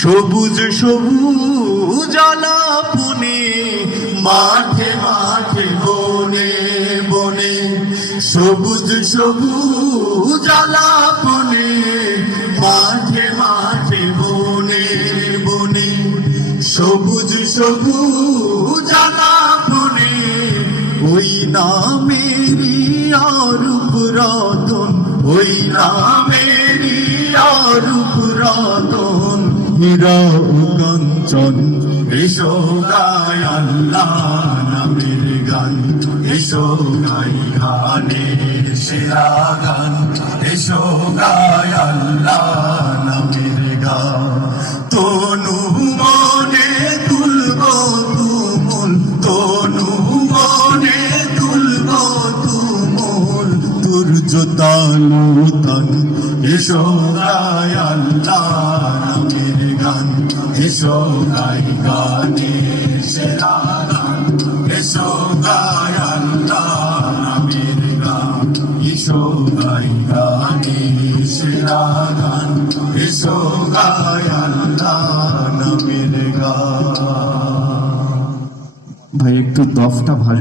সবুজ সবুজ আলাপনে মাঠে মাঠে বনে বনে, সবুজ সবুজ আলাপনে মাঠে মাঠে বনে বনে, সবুজ সবুজ আলাপনে ওই নামেরই অরূপ রতন, ওই নামেরই অরূপ রতন, হীরা ও কাঞ্চন। এসো গাই আল্লাহ নামের গান, এসো গাই গানের সেরা গান, এসো গাই আল্লাহ নামের গান। তনু মনে তুলব তুমুল, তনু মনে তুলব তুমুল, তুর্য তালু তান। এসো গাই আল্লাহ নামের গান, এসো গাই গানের সেরা গান, এসো গাই আল্লাহ নামের গান, এসো গাই গানের সেরা গান, এসো গাই আল্লাহ নামের গান। ভাই একটু দফটা ভালো।